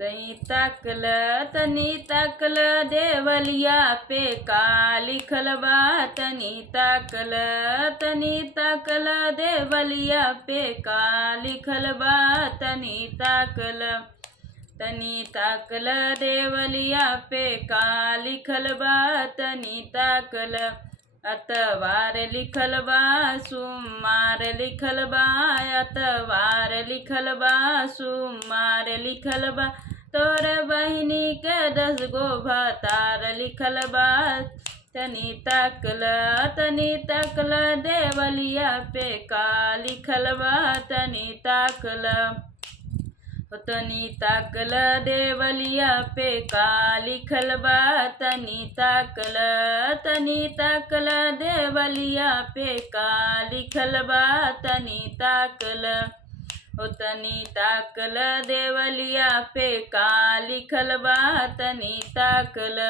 तनी ताकल देवलिया पे का लिखल बा। तनी ताकल देवलिया पे का लिखल बा। तनी ताकल देवलिया पे का लिखल बा। तनी ताकल अतवार लिखल बा, सोमवार लिखल बा। अतवार लिखल बा, सोमवार लिखल बा। तोर बहिनी के 10 गो भतार लिखल बा। तनी ताकल देवलिया पे का लिखल बा। तनी ताकल देवलिया पे का लिखल बा। तनी ताकल देवलिया पे का लिखल बा। तनी ताकल देवलिया पे का लिखल बा। तनी ताकल।